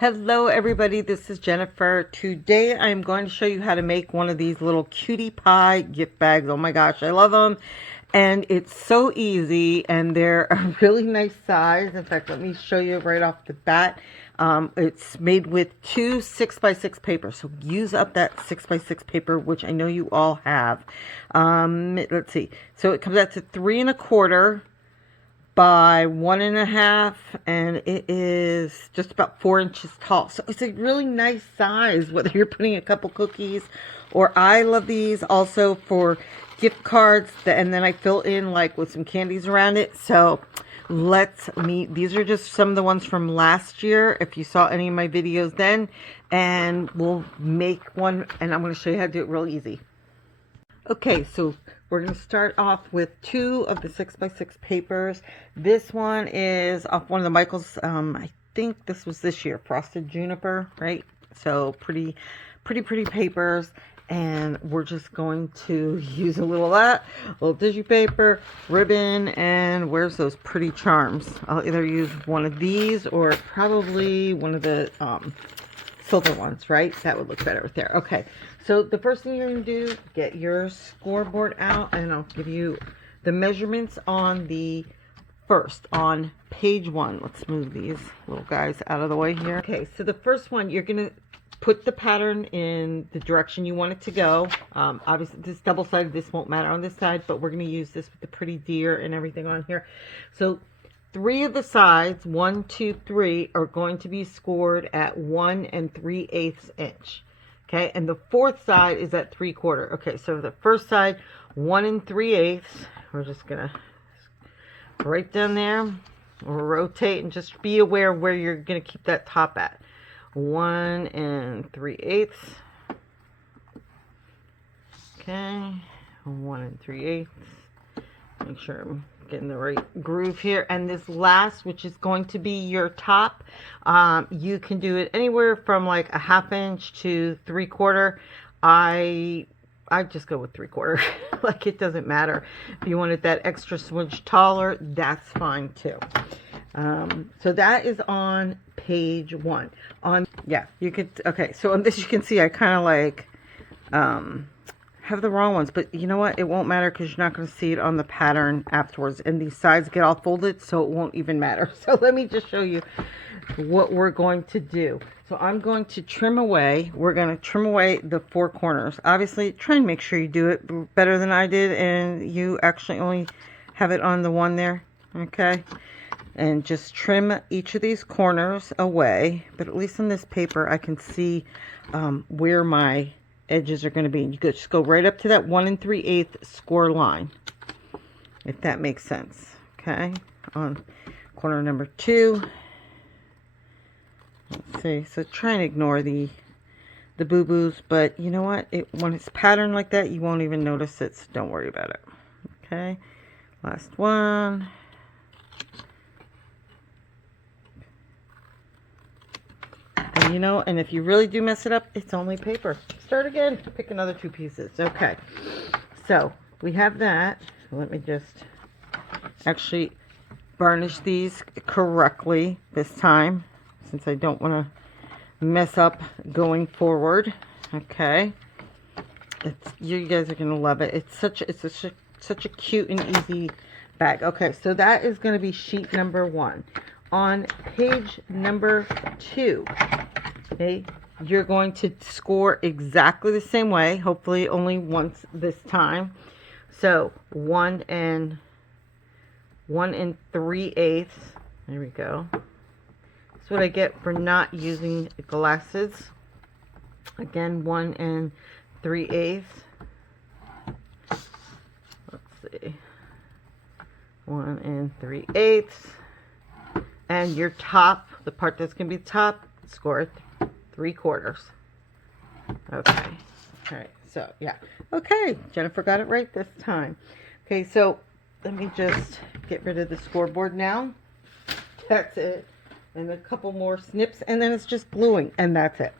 Hello everybody, this is Jennifer. Today I'm going to show you how to make one of these little cutie pie gift bags. Oh my gosh, I love them. And it's so easy and they're a really nice size. In fact, let me show you right off the bat. It's made with two 6x6 paper. So use up that 6x6 paper, which I know you all have. Let's see. So it comes out to 3 1/4 by 1 1/2, and it is just about 4 inches tall. So it's a really nice size, whether you're putting a couple cookies, or I love these also for gift cards, and then I fill in like with some candies around it. So these are just some of the ones from last year, if you saw any of my videos then, and we'll make one, and I'm going to show you how to do it real easy. Okay, so we're going to start off with 2 of the 6x6 papers. This one is off one of the Michaels. I think this was this year, Frosted Juniper, right? So pretty papers. And we're just going to use a little of that, a little tissue paper, ribbon, and where's those pretty charms? I'll either use one of these or probably one of the silver ones, right? That would look better with there. Okay, so the first thing you're going to do, get your scoreboard out, and I'll give you the measurements on the first, on page 1. Let's move these little guys out of the way here. Okay, so the first one, you're going to put the pattern in the direction you want it to go. Obviously, this double-sided, this won't matter on this side, but we're going to use this with the pretty deer and everything on here. So 3 of the sides, 1, 2, 3, are going to be scored at 1 3/8 inch. Okay, and the 4th side is at 3/4. Okay, so the first side, 1 3/8. We're just gonna right down there. We'll rotate and just be aware where you're gonna keep that top at. 1 3/8. Okay, 1 3/8. Make sure I'm getting the right groove here. And this last, which is going to be your top, you can do it anywhere from like a 1/2 inch to 3/4. I just go with 3/4. Like, it doesn't matter. If you wanted that extra smidge taller, that's fine too. So that is on page 1. You could, okay, so on this you can see I kind of like have the wrong ones, but you know what, it won't matter because you're not going to see it on the pattern afterwards, and these sides get all folded, so it won't even matter. So let me just show you what we're going to do. So I'm going to trim away, we're going to trim away the 4 corners. Obviously try and make sure you do it better than I did, and you actually only have it on the one there. Okay, and just trim each of these corners away, but at least on this paper I can see where my edges are going to be. You could just go right up to that 1 3/8 score line, if that makes sense. Okay, on corner number 2. Let's see. So try and ignore the boo-boos, but you know what? When it's patterned like that, you won't even notice it. So don't worry about it. Okay, last one. And you know, and if you really do mess it up, it's only paper. Start again, pick another 2 pieces. Okay, so we have that. Let me just actually burnish these correctly this time, since I don't want to mess up going forward. Okay, you guys are gonna love it. It's such a cute and easy bag. Okay, so that is going to be sheet number 1. On page number 2, okay, you're going to score exactly the same way, hopefully only once this time. So 1 3/8. There we go. That's what I get for not using glasses. Again, 1 3/8. Let's see. 1 3/8. And your top, the part that's going to be the top, score it 3/4. Okay. All right. So, yeah. Okay. Jennifer got it right this time. Okay. So, let me just get rid of the scoreboard now. That's it. And a couple more snips, and then it's just gluing, and that's it.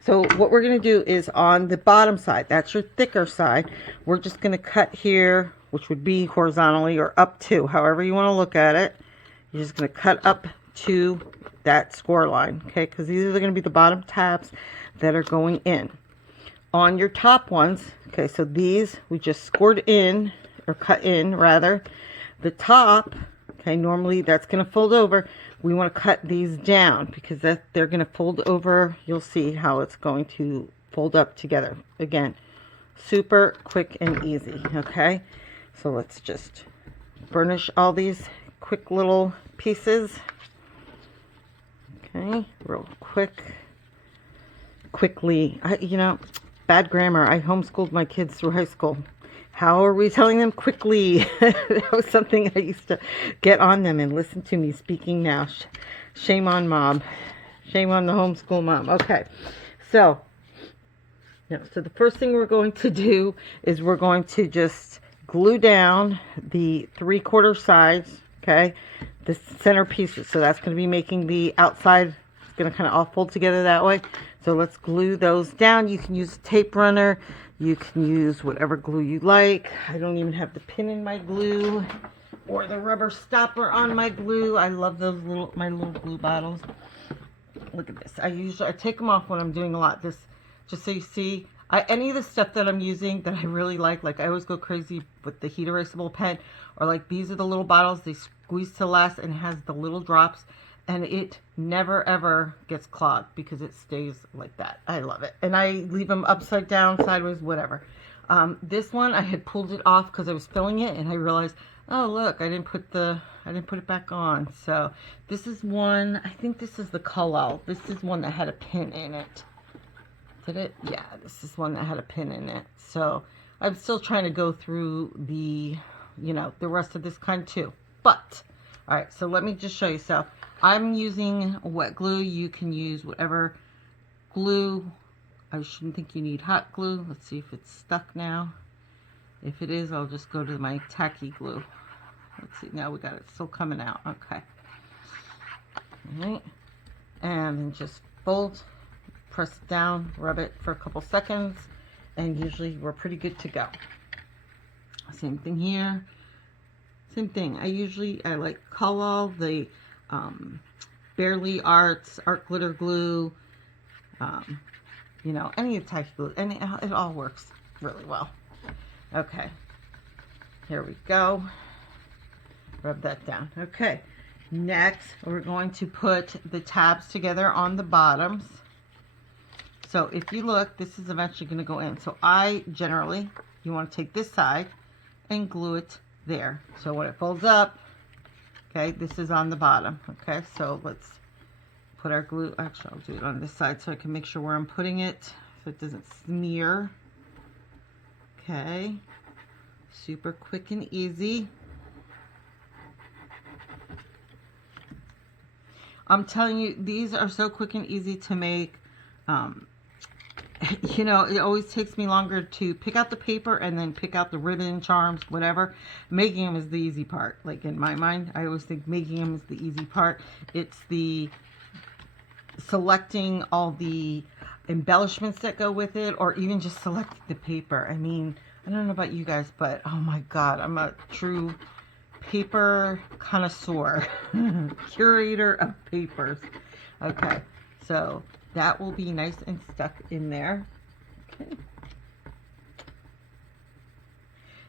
So, what we're going to do is on the bottom side, that's your thicker side, we're just going to cut here, which would be horizontally or up to, however you want to look at it. You're just going to cut up to that score line, okay? Because these are going to be the bottom tabs that are going in. On your top ones, okay, so these we just scored in, or cut in rather. The top, okay, normally that's going to fold over. We want to cut these down because they're going to fold over. You'll see how it's going to fold up together. Again, super quick and easy, okay? So let's just burnish all these quick little pieces. Okay, real quickly. You know, bad grammar. I homeschooled my kids through high school. How are we telling them quickly? That was something I used to get on them, and listen to me speaking now. Shame on mom. Shame on the homeschool mom. Okay, so the first thing we're going to do is we're going to just glue down the 3/4 sides, okay, the center pieces. So that's going to be making the outside, it's going to kind of all fold together that way. So let's glue those down. You can use a tape runner. You can use whatever glue you like. I don't even have the pin in my glue or the rubber stopper on my glue. I love those my little glue bottles. Look at this. I take them off when I'm doing a lot. This, just so you see, any of the stuff that I'm using that I really like I always go crazy with the heat erasable pen, or like these are the little bottles, they squeeze to last and has the little drops, and it never ever gets clogged because it stays like that. I love it. And I leave them upside down, sideways, whatever. This one I had pulled it off because I was filling it, and I realized, oh look, I didn't put it back on. So this is one, I think this is the Cull. This is one that had a pin in it. Did it? Yeah, this is one that had a pin in it. So I'm still trying to go through the, the rest of this kind too. But, all right, so let me just show you. So I'm using wet glue. You can use whatever glue. I shouldn't think you need hot glue. Let's see if it's stuck now. If it is, I'll just go to my tacky glue. Let's see, now we got it still coming out. Okay. All right. And then just fold, press it down, rub it for a couple seconds, and usually we're pretty good to go. Same thing here. Same thing. I like Cull, the Barely Arts, Art Glitter Glue, any of the tacky glue, and it all works really well. Okay, here we go. Rub that down. Okay, next we're going to put the tabs together on the bottoms. So if you look, this is eventually going to go in. So you want to take this side and glue it there. So when it folds up, okay, this is on the bottom. Okay, so let's put our glue. Actually, I'll do it on this side so I can make sure where I'm putting it so it doesn't smear. Okay, super quick and easy. I'm telling you, these are so quick and easy to make. It always takes me longer to pick out the paper and then pick out the ribbon, charms, whatever. Making them is the easy part. Like in my mind, I always think making them is the easy part. It's the selecting all the embellishments that go with it, or even just selecting the paper. I mean, I don't know about you guys, but oh my God, I'm a true paper connoisseur, curator of papers. Okay, so that will be nice and stuck in there. Okay.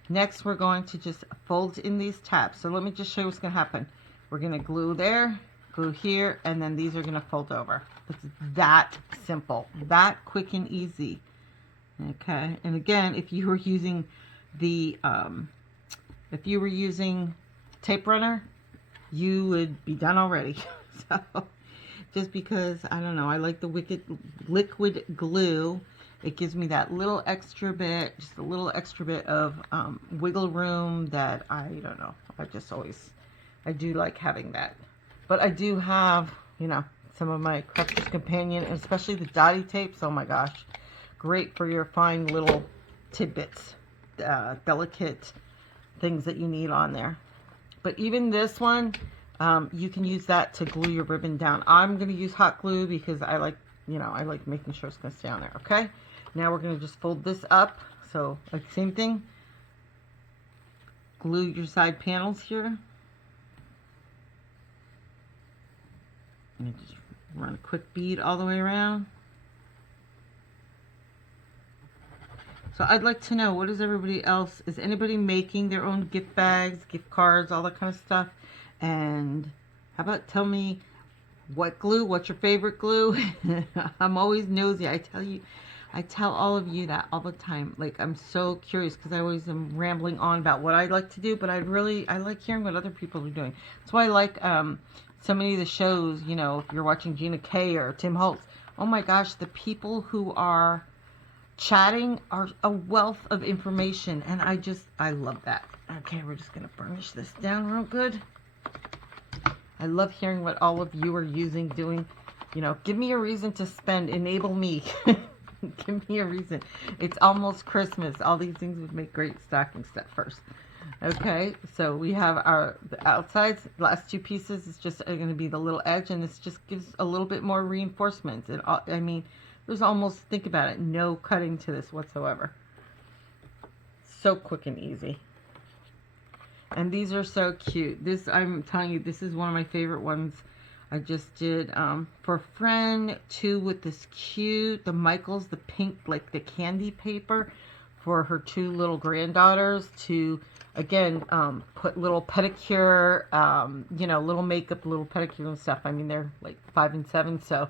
Next, we're going to just fold in these tabs. So let me just show you what's going to happen. We're going to glue there, glue here, and then these are going to fold over. It's that simple, that quick and easy. Okay, and again, if you were using the, tape runner, you would be done already. So, just because, I don't know, I like the liquid glue. It gives me that little extra bit, just a little extra bit of wiggle room that I don't know. I do like having that. But I do have, some of my Crafter's Companion, especially the dotty tapes. Oh my gosh. Great for your fine little tidbits, delicate things that you need on there. But even this one, you can use that to glue your ribbon down. I'm going to use hot glue because I like making sure it's going to stay on there. Okay, now we're going to just fold this up. So like same thing, glue your side panels here. And just run a quick bead all the way around. So I'd like to know, what is everybody else, is anybody making their own gift bags, gift cards, all that kind of stuff? And how about tell me what glue, what's your favorite glue? I'm always nosy. I tell all of you that all the time. Like, I'm so curious because I always am rambling on about what I like to do, but I like hearing what other people are doing. That's why I like so many of the shows, you know, if you're watching Gina K or Tim Holtz. Oh my gosh, the people who are chatting are a wealth of information, and I love that. Okay, we're just gonna burnish this down real good. I love hearing what all of you are using, doing. You know, give me a reason to spend. Enable me. Give me a reason. It's almost Christmas. All these things would make great stocking stuffers. Okay, so we have the outsides. Last two pieces is just going to be the little edge, and this just gives a little bit more reinforcement. And I mean, there's almost, think about it, no cutting to this whatsoever. So quick and easy. And these are so cute. This, I'm telling you, this is one of my favorite ones. I just did for a friend, two with this cute, the Michaels, the pink, like the candy paper for her two little granddaughters to, again, put little pedicure, you know, little makeup, little pedicure and stuff. I mean, they're like 5 and 7, so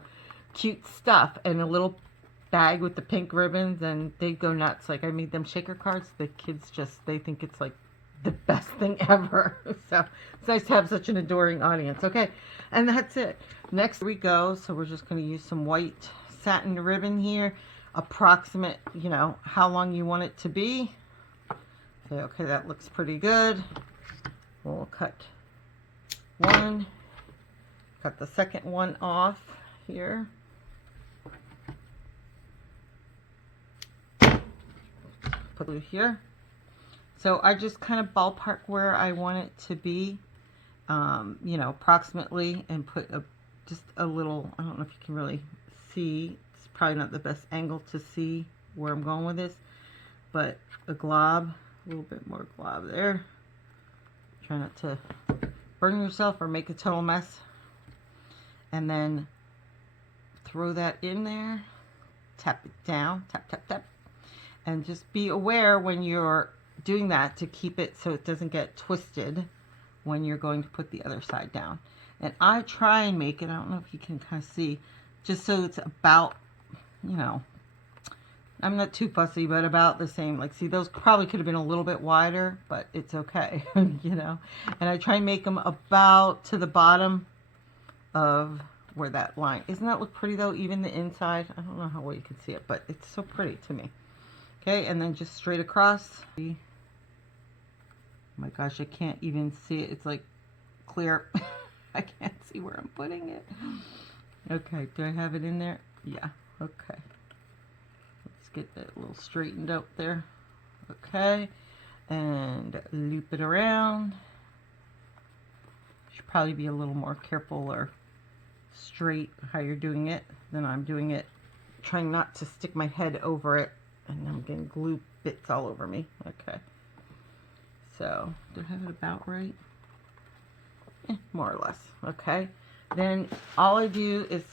cute stuff. And a little bag with the pink ribbons, and they go nuts. Like, I made them shaker cards. The kids just, they think it's like the best thing ever. So it's nice to have such an adoring audience. Okay, and that's it. Next we go. So we're just going to use some white satin ribbon here, approximate, you know, how long you want it to be. Say, okay, that looks pretty good. We'll cut one, cut the second one off here. Put it here. So I just kind of ballpark where I want it to be, you know, approximately, and put just a little, I don't know if you can really see, it's probably not the best angle to see where I'm going with this, but a glob, a little bit more glob there. Try not to burn yourself or make a total mess. And then throw that in there, tap it down, tap, tap, tap. And just be aware when you're doing that to keep it so it doesn't get twisted when you're going to put the other side down. And I try and make it, I don't know if you can kind of see, just so it's about, you know, I'm not too fussy, but about the same. Like, see, those probably could have been a little bit wider, but it's okay, you know. And I try and make them about to the bottom of where that line. Doesn't that look pretty, though? Even the inside. I don't know how well you can see it, but it's so pretty to me. Okay, and then just straight across. Oh my gosh, I can't even see it. It's like clear. I can't see where I'm putting it. Okay, do I have it in there? Yeah, okay. Let's get that a little straightened out there. Okay, and loop it around. Should probably be a little more careful or straight how you're doing it than I'm doing it. Trying not to stick my head over it, and I'm getting glue bits all over me. Okay. So, do I have it about right? More or less. Okay. Then all I do is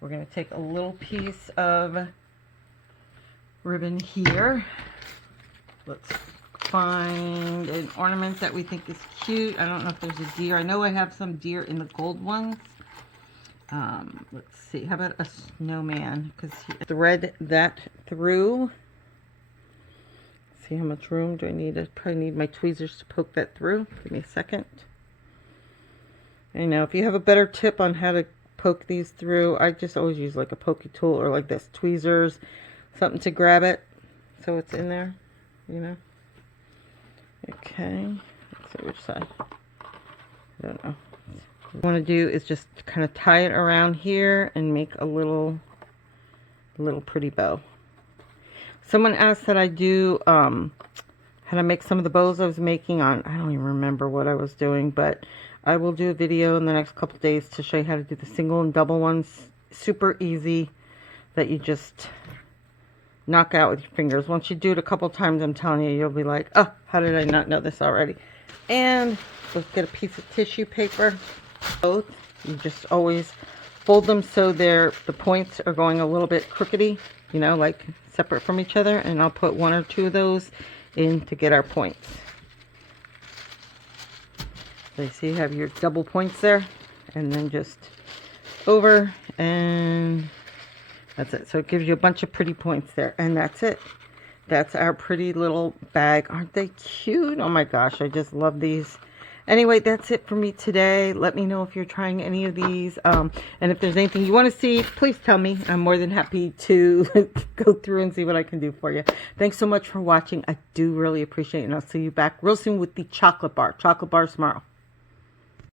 we're going to take a little piece of ribbon here. Let's find an ornament that we think is cute. I don't know if there's a deer. I know I have some deer in the gold ones. Let's see. How about a snowman? Because thread that through. See how much room do I need? I probably need my tweezers to poke that through. Give me a second. And now, if you have a better tip on how to poke these through, I just always use like a pokey tool or like this, tweezers, something to grab it so it's in there, you know. Okay, let's see which side. I don't know. What I want to do is just kind of tie it around here and make a little pretty bow. Someone asked that I do how to make some of the bows I was making on, I don't even remember what I was doing, but I will do a video in the next couple days to show you how to do the single and double ones. Super easy, that you just knock out with your fingers. Once you do it a couple times, I'm telling you, you'll be like, oh, how did I not know this already? And let's get a piece of tissue paper. Both You just always fold them so the points are going a little bit crookedy, you know, like separate from each other. And I'll put 1 or 2 of those in to get our points. So you see you have your double points there, and then just over, and that's it. So it gives you a bunch of pretty points there, and that's it. That's our pretty little bag. Aren't they cute? Oh my gosh, I just love these. Anyway, that's it for me today. Let me know if you're trying any of these. And if there's anything you want to see, please tell me. I'm more than happy to go through and see what I can do for you. Thanks so much for watching. I do really appreciate it. And I'll see you back real soon with the chocolate bar. Chocolate bars tomorrow.